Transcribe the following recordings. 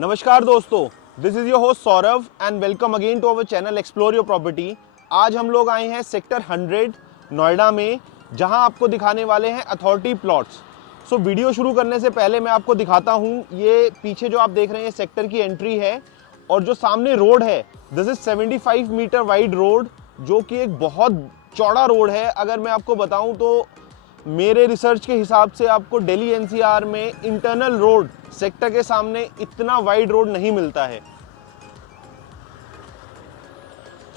नमस्कार दोस्तों, this is your host Saurabh and welcome again to our channel explore your property. आज हम लोग आए हैं सेक्टर 100 नोएडा में, जहां आपको दिखाने वाले हैं अथॉरिटी प्लॉट्स। सो वीडियो शुरू करने से पहले मैं आपको दिखाता हूं, ये पीछे जो आप देख रहे हैं सेक्टर की एंट्री है और जो सामने रोड है this is 75 metre wide road, जो कि एक बहुत चौड़ा रोड है। अगर मैं आपको बताऊं तो मेरे रिसर्च के हिसाब से आपको दिल्ली एनसीआर में इंटरनल रोड सेक्टर के सामने इतना वाइड रोड नहीं मिलता है।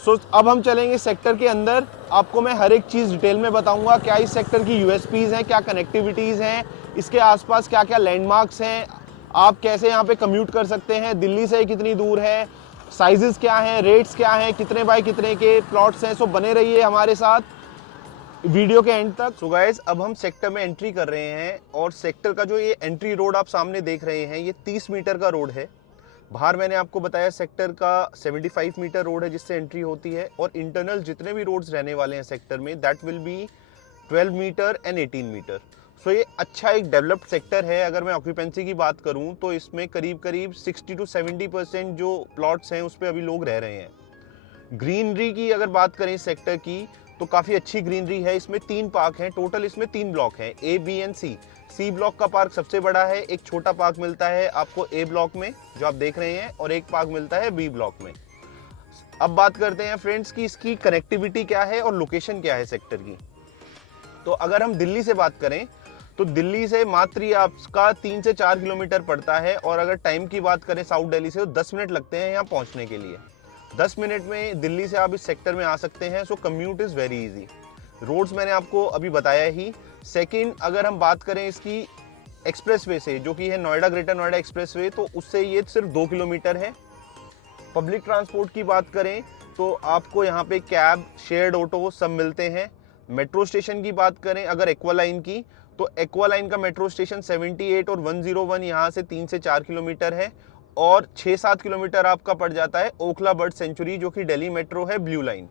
अब हम चलेंगे सेक्टर के अंदर। आपको मैं हर एक चीज़ डिटेल में बताऊंगा, क्या इस सेक्टर की यूएसपीज हैं, क्या कनेक्टिविटीज़ हैं, इसके आसपास क्या क्या लैंडमार्क्स हैं, आप कैसे यहाँ पे कम्यूट कर सकते हैं, दिल्ली से कितनी दूर है, साइजेस क्या हैं, रेट्स क्या हैं, कितने बाय कितने के प्लॉट्स हैं। सो बने रहिए हमारे साथ वीडियो के एंड तक। सो गाइस, अब हम सेक्टर में एंट्री कर रहे हैं और सेक्टर का जो ये एंट्री रोड आप सामने देख रहे हैं, ये 30 मीटर का रोड है। बाहर मैंने आपको बताया सेक्टर का 75 मीटर रोड है जिससे एंट्री होती है, और इंटरनल जितने भी रोड्स रहने वाले हैं सेक्टर में that will be 12 metre and 18 metre. So ये अच्छा एक डेवलप्ड सेक्टर है। अगर मैं ऑक्यूपेंसी की बात करूं तो इसमें करीब करीब 60 to 70% जो प्लॉट्स हैं उस पर अभी लोग रह रहे हैं। ग्रीनरी की अगर बात करें सेक्टर की तो काफ़ी अच्छी ग्रीनरी है। इसमें 3 पार्क हैं, टोटल इसमें 3 ब्लॉक हैं, A B and C. C block का पार्क सबसे बड़ा है, एक छोटा पार्क मिलता है आपको ए ब्लॉक में जो आप देख रहे हैं, और एक पार्क मिलता है बी ब्लॉक में। अब बात करते हैं फ्रेंड्स की इसकी कनेक्टिविटी क्या है और लोकेशन क्या है सेक्टर की। तो अगर हम दिल्ली से बात करें तो दिल्ली से मात्र ये आपका 3 से 4 किलोमीटर पड़ता है, और अगर टाइम की बात करें साउथ दिल्ली से तो 10 मिनट लगते हैं यहाँ पहुँचने के लिए। 10 मिनट में दिल्ली से आप इस सेक्टर में आ सकते हैं। So commute is very easy. Roads मैंने आपको अभी बताया ही। सेकंड, अगर हम बात करें इसकी एक्सप्रेसवे से, जो कि है नोएडा ग्रेटर नोएडा एक्सप्रेसवे, तो उससे ये सिर्फ 2 किलोमीटर है। पब्लिक ट्रांसपोर्ट की बात करें तो आपको यहाँ पे कैब, शेयर्ड ऑटो सब मिलते हैं। मेट्रो स्टेशन की बात करें अगर एक्वा लाइन की, तो एक्वा लाइन का मेट्रो स्टेशन 78 और 101 यहाँ से 3 से 4 किलोमीटर है, और 6-7 किलोमीटर आपका पड़ जाता है ओखला बर्ड सेंचुरी, जो कि दिल्ली मेट्रो है, ब्लू लाइन।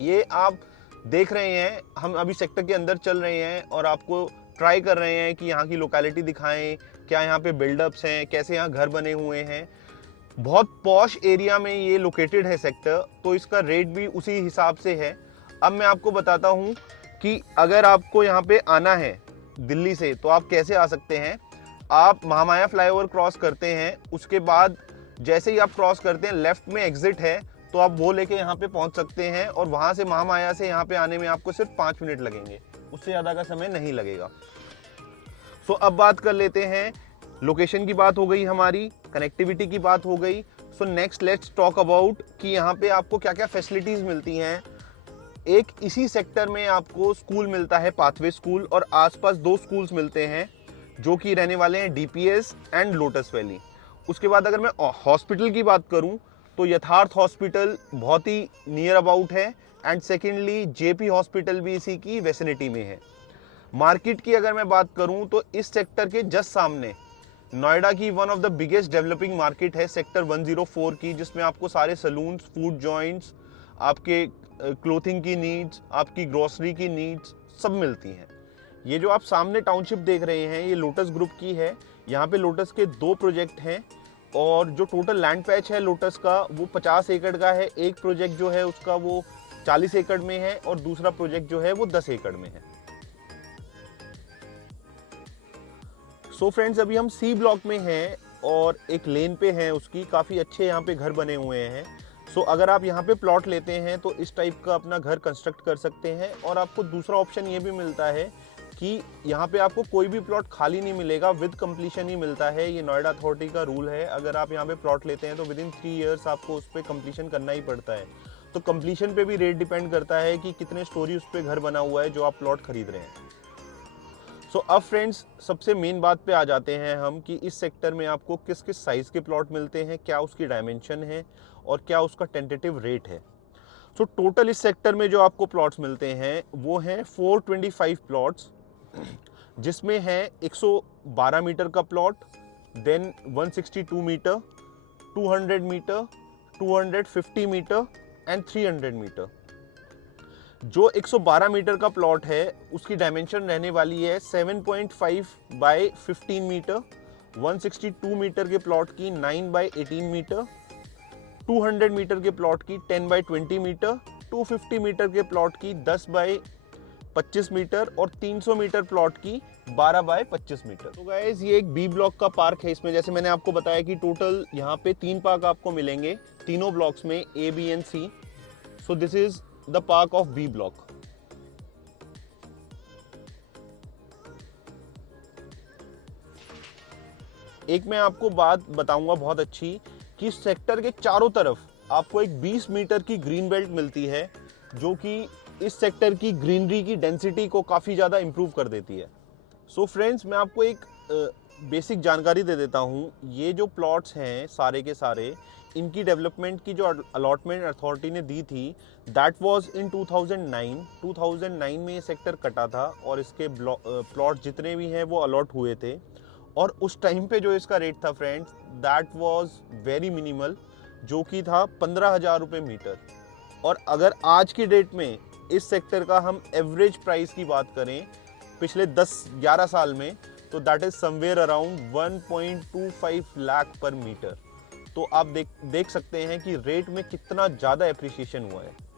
ये आप देख रहे हैं, हम अभी सेक्टर के अंदर चल रहे हैं और आपको ट्राई कर रहे हैं कि यहाँ की लोकेलिटी दिखाएं, क्या यहाँ पे बिल्डअप्स हैं, कैसे यहाँ घर बने हुए हैं। बहुत पॉश एरिया में ये लोकेटेड है सेक्टर, तो इसका रेट भी उसी हिसाब से है। अब मैं आपको बताता हूँ कि अगर आपको यहाँ पे आना है दिल्ली से तो आप कैसे आ सकते हैं। आप महामाया फ्लाईओवर क्रॉस करते हैं, उसके बाद जैसे ही आप क्रॉस करते हैं लेफ्ट में एग्जिट है, तो आप वो लेके यहाँ पे पहुँच सकते हैं, और वहाँ से महामाया से यहाँ पे आने में आपको सिर्फ 5 मिनट लगेंगे, उससे ज़्यादा का समय नहीं लगेगा। सो अब बात कर लेते हैं, लोकेशन की बात हो गई हमारी, कनेक्टिविटी की बात हो गई। So next let's talk about कि यहाँ पे आपको क्या क्या फैसिलिटीज़ मिलती हैं। एक इसी सेक्टर में आपको स्कूल मिलता है, पाथवे स्कूल, और आसपास 2 स्कूल्स मिलते हैं जो कि रहने वाले हैं डीपीएस एंड लोटस वैली। उसके बाद अगर मैं हॉस्पिटल की बात करूं तो यथार्थ हॉस्पिटल बहुत ही नियर अबाउट है, एंड सेकेंडली जेपी हॉस्पिटल भी इसी की वेसिनिटी में है। मार्केट की अगर मैं बात करूं तो इस सेक्टर के जस्ट सामने नोएडा की one of the biggest developing market है सेक्टर 104 की, जिसमें आपको सारे सलून्स, फूड जॉइंट्स, आपके क्लोथिंग की नीड्स, आपकी ग्रोसरी की नीड्स सब मिलती हैं। ये जो आप सामने टाउनशिप देख रहे हैं ये लोटस ग्रुप की है। यहाँ पे लोटस के 2 प्रोजेक्ट हैं, और जो टोटल लैंड पैच है लोटस का वो 50 एकड़ का है। एक प्रोजेक्ट जो है उसका वो 40 एकड़ में है, और दूसरा प्रोजेक्ट जो है वो 10 एकड़ में है। सो फ्रेंड्स, अभी हम सी ब्लॉक में हैं और एक लेन पे हैं, उसकी काफ़ी अच्छे यहाँ पे घर बने हुए हैं। सो अगर आप यहाँ पे प्लॉट लेते हैं तो इस टाइप का अपना घर कंस्ट्रक्ट कर सकते हैं, और आपको दूसरा ऑप्शन ये भी मिलता है कि यहाँ पे आपको कोई भी प्लॉट खाली नहीं मिलेगा, विद कंप्लीशन ही मिलता है। ये नोएडा अथॉरिटी का रूल है, अगर आप यहाँ पे प्लॉट लेते हैं तो विद इन 3 ईयर्स आपको उस पर कंप्लीशन करना ही पड़ता है। तो कंप्लीशन पे भी रेट डिपेंड करता है कि कितने स्टोरी उस पर घर बना हुआ है जो आप प्लॉट खरीद रहे हैं। सो अब फ्रेंड्स, सबसे मेन बात पे आ जाते हैं हम कि इस सेक्टर में आपको किस किस साइज़ के प्लॉट मिलते हैं, क्या उसकी डायमेंशन है और क्या उसका टेंटेटिव रेट है। सो टोटल इस सेक्टर में जो आपको प्लॉट्स मिलते हैं वो हैं 425 प्लॉट्स, जिसमें है 112 मीटर का plot, then 162 metre, 200 metre, 250 metre and 300 metre. जो 112 मीटर का प्लॉट है उसकी डायमेंशन रहने वाली है 7.5 बाय 15 मीटर, 162 मीटर के प्लॉट की 9x18 मीटर, 200 मीटर के प्लॉट की 10x20 मीटर, 250 मीटर के प्लॉट की 10x25 मीटर और 300 मीटर प्लॉट की 12x25 मीटर। तो गाइस ये एक बी ब्लॉक का पार्क है। इसमें जैसे मैंने आपको बताया कि टोटल यहाँ पे 3 पार्क आपको मिलेंगे तीनों ब्लॉक्स में, A, B and C. So this is the park of B block. एक मैं आपको बात बताऊंगा बहुत अच्छी कि सेक्टर के चारों तरफ आपको एक 20 मीटर की ग्रीन बेल्ट मिलती है, जो कि इस सेक्टर की ग्रीनरी की डेंसिटी को काफ़ी ज़्यादा इंप्रूव कर देती है। सो फ्रेंड्स, मैं आपको एक बेसिक जानकारी दे देता हूँ। ये जो प्लॉट्स हैं सारे के सारे, इनकी डेवलपमेंट की जो अलॉटमेंट अथॉरिटी ने दी थी, दैट वाज इन 2009 में ये सेक्टर कटा था और इसके प्लॉट जितने भी हैं वो अलॉट हुए थे। और उस टाइम पे जो इसका रेट था friends, that was very minimal, जो कि था 15,000 रुपये मीटर। और अगर आज की डेट में इस सेक्टर का हम एवरेज प्राइस की बात करें पिछले 10-11 साल में, तो that is somewhere around 1.25 lakh पर मीटर। तो आप देख सकते हैं कि रेट में कितना ज़्यादा एप्रिसिएशन हुआ है।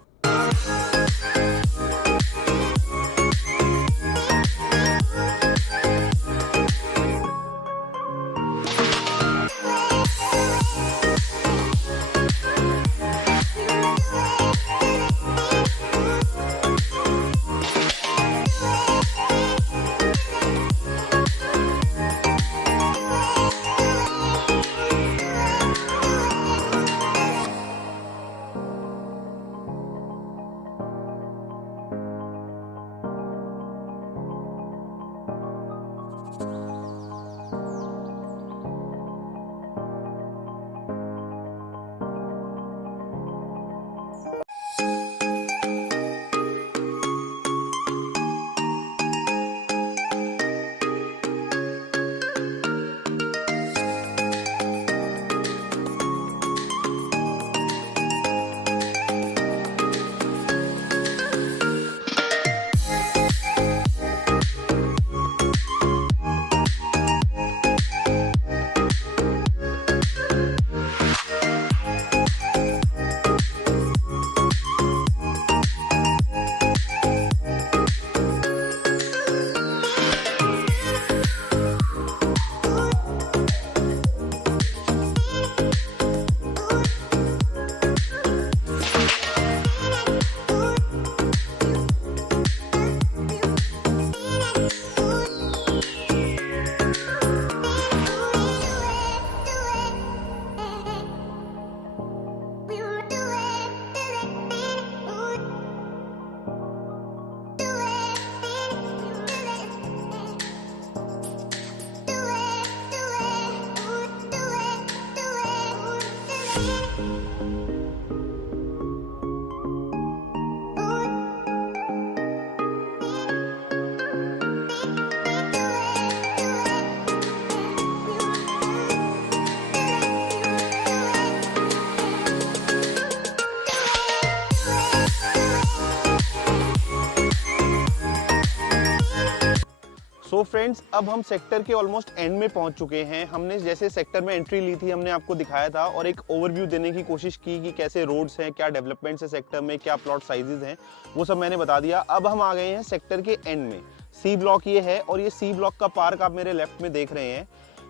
सो फ्रेंड्स, अब हम सेक्टर के ऑलमोस्ट एंड में पहुंच चुके हैं। हमने जैसे सेक्टर में एंट्री ली थी, हमने आपको दिखाया था और एक ओवरव्यू देने की कोशिश की कि कैसे रोड्स हैं, क्या डेवलपमेंट्स है सेक्टर में, क्या प्लॉट साइजेस हैं, वो सब मैंने बता दिया। अब हम आ गए हैं सेक्टर के एंड में। सी ब्लॉक ये है और ये सी ब्लॉक का पार्क आप मेरे लेफ्ट में देख रहे हैं।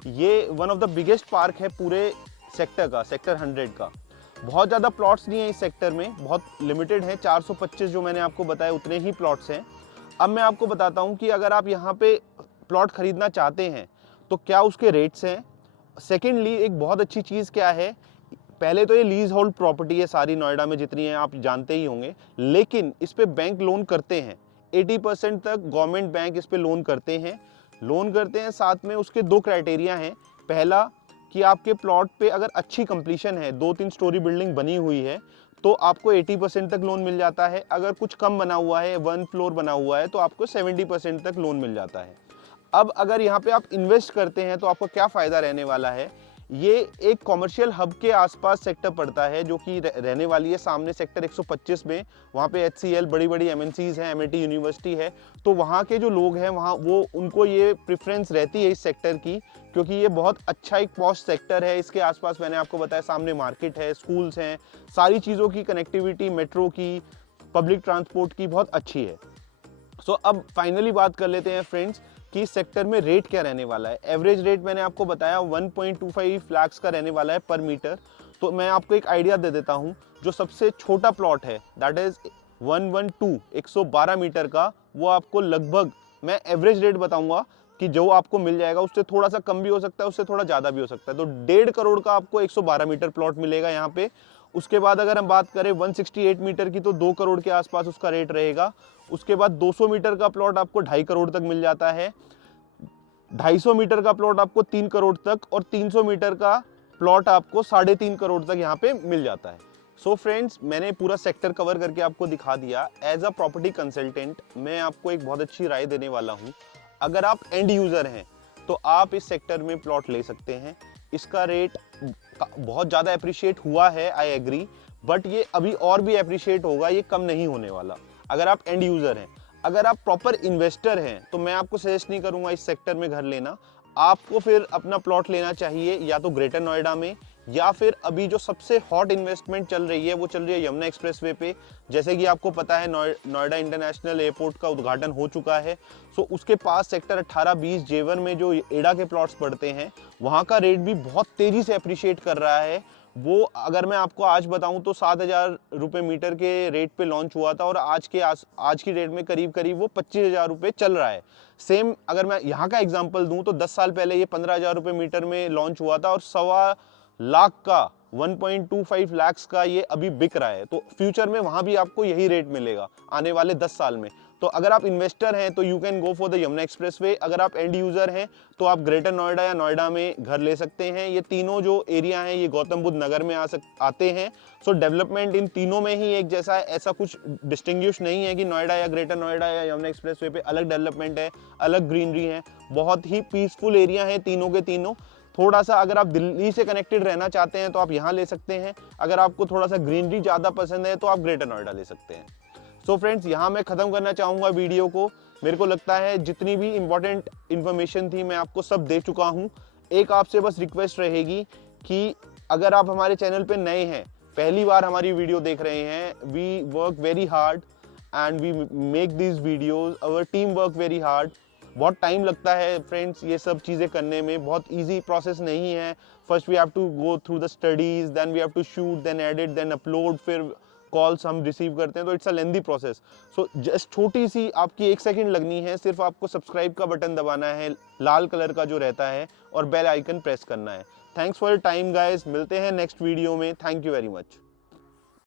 ये one of the biggest park है पूरे सेक्टर का, सेक्टर 100 का। बहुत ज़्यादा प्लॉट्स नहीं है इस सेक्टर में, बहुत लिमिटेड है। 425 जो मैंने आपको बताया उतने ही प्लॉट्स हैं। अब मैं आपको बताता हूँ कि अगर आप यहाँ पे प्लॉट खरीदना चाहते हैं तो क्या उसके रेट्स हैं। सेकेंडली, एक बहुत अच्छी चीज़ क्या है, पहले तो ये लीज होल्ड प्रॉपर्टी है सारी नोएडा में जितनी है, आप जानते ही होंगे, लेकिन इस पे बैंक लोन करते हैं। 80% तक गवर्नमेंट बैंक इस पे लोन करते हैं। साथ में उसके 2 क्राइटेरिया हैं। पहला कि आपके प्लॉट पे अगर अच्छी कंप्लीशन है, 2-3 स्टोरी बिल्डिंग बनी हुई है, तो आपको 80% तक लोन मिल जाता है। अगर कुछ कम बना हुआ है, 1 फ्लोर बना हुआ है, तो आपको 70% तक लोन मिल जाता है। अब अगर यहाँ पे आप इन्वेस्ट करते हैं तो आपको क्या फ़ायदा रहने वाला है ये एक कॉमर्शियल हब के आसपास सेक्टर पड़ता है जो कि रहने वाली है सामने सेक्टर 125 में। वहाँ पे HCL बड़ी बड़ी MNCs हैं, MIT यूनिवर्सिटी है, तो वहाँ के जो लोग हैं वहाँ वो उनको ये प्रेफरेंस रहती है इस सेक्टर की, क्योंकि ये बहुत अच्छा एक पॉश सेक्टर है। इसके आसपास मैंने आपको बताया सामने मार्केट है, स्कूल्स हैं, सारी चीज़ों की कनेक्टिविटी, मेट्रो की, पब्लिक ट्रांसपोर्ट की बहुत अच्छी है। सो अब फाइनली बात कर लेते हैं फ्रेंड्स कि इस सेक्टर में रेट क्या रहने वाला है। एवरेज रेट मैंने आपको बताया 1.25 लाख का रहने वाला है पर मीटर। तो मैं आपको एक आइडिया दे देता हूँ, जो सबसे छोटा प्लॉट है दैट इज 112 मीटर का, वो आपको लगभग, मैं एवरेज रेट बताऊंगा कि जो आपको मिल जाएगा, उससे थोड़ा सा कम भी हो सकता है, उससे थोड़ा ज़्यादा भी हो सकता है। तो 1.5 करोड़ का आपको 112 मीटर प्लॉट मिलेगा यहाँ पे। उसके बाद अगर हम बात करें 168 मीटर की, तो 2 करोड़ के आसपास उसका रेट रहेगा। उसके बाद 200 मीटर का प्लॉट आपको 2.5 करोड़ तक मिल जाता है। 250 मीटर का प्लॉट आपको 3 करोड़ तक, और 300 मीटर का प्लॉट आपको 3.5 करोड़ तक यहाँ पे मिल जाता है। सो फ्रेंड्स, मैंने पूरा सेक्टर कवर करके आपको दिखा दिया। एज अ प्रॉपर्टी कंसल्टेंट मैं आपको एक बहुत अच्छी राय देने वाला हूँ। अगर आप एंड यूजर हैं तो आप इस सेक्टर में प्लॉट ले सकते हैं। इसका रेट बहुत ज़्यादा अप्रिशिएट हुआ है, आई एग्री, बट ये अभी और भी अप्रिशिएट होगा, ये कम नहीं होने वाला अगर आप एंड यूजर हैं। अगर आप प्रॉपर इन्वेस्टर हैं तो मैं आपको सजेस्ट नहीं करूंगा इस सेक्टर में घर लेना। आपको फिर अपना प्लॉट लेना चाहिए या तो ग्रेटर नोएडा में, या फिर अभी जो सबसे हॉट इन्वेस्टमेंट चल रही है वो चल रही है यमुना एक्सप्रेसवे पे। जैसे कि आपको पता है नोएडा इंटरनेशनल एयरपोर्ट का उद्घाटन हो चुका है। सो उसके पास सेक्टर 18-20 J1 में जो एडा के प्लॉट्स पड़ते हैं, वहाँ का रेट भी बहुत तेजी से अप्रिशिएट कर रहा है। वो अगर मैं आपको आज बताऊं तो 7,000 रुपये मीटर के रेट पे लॉन्च हुआ था, और आज की डेट में करीब करीब वो 25,000 रुपये चल रहा है। सेम अगर मैं यहाँ का एग्जांपल दूं तो 10 साल पहले ये 15,000 रुपये मीटर में लॉन्च हुआ था, और 1.25 लाख का 1.25 लाख का ये अभी बिक रहा है। तो फ्यूचर में वहाँ भी आपको यही रेट मिलेगा आने वाले 10 साल में। तो अगर आप इन्वेस्टर हैं तो you can go for the Yamuna expressway. अगर आप एंड यूजर हैं तो आप ग्रेटर नोएडा या नोएडा में घर ले सकते हैं। ये तीनों जो एरिया हैं ये गौतम बुद्ध नगर में आते हैं। सो डेवलपमेंट इन तीनों में ही एक जैसा है, ऐसा कुछ डिस्टिंग्विश नहीं है कि नोएडा या ग्रेटर नोएडा या यमुना एक्सप्रेसवे पे अलग डेवलपमेंट है, अलग ग्रीनरी है। बहुत ही पीसफुल एरिया है तीनों के तीनों। थोड़ा सा अगर आप दिल्ली से कनेक्टेड रहना चाहते हैं तो आप यहाँ ले सकते हैं। अगर आपको थोड़ा सा ग्रीनरी ज़्यादा पसंद है तो आप ग्रेटर नोएडा ले सकते हैं। सो फ्रेंड्स, यहाँ मैं ख़त्म करना चाहूँगा वीडियो को। मेरे को लगता है जितनी भी इंपॉर्टेंट इन्फॉर्मेशन थी मैं आपको सब दे चुका हूँ। एक आपसे बस रिक्वेस्ट रहेगी कि अगर आप हमारे चैनल पे नए हैं, पहली बार हमारी वीडियो देख रहे हैं, we work very hard and we make this videos, our team work very hard. बहुत टाइम लगता है फ्रेंड्स ये सब चीज़ें करने में, बहुत इजी प्रोसेस नहीं है। First we have to go through the studies, then we have to shoot, then edit, then upload, फिर कॉल्स हम रिसीव करते हैं, तो it's a lengthy process. So just छोटी सी आपकी 1 सेकंड लगनी है, सिर्फ आपको सब्सक्राइब का बटन दबाना है, लाल कलर का जो रहता है, और बेल आइकन प्रेस करना है। Thanks for your time guys, मिलते हैं नेक्स्ट वीडियो में। Thank you very much.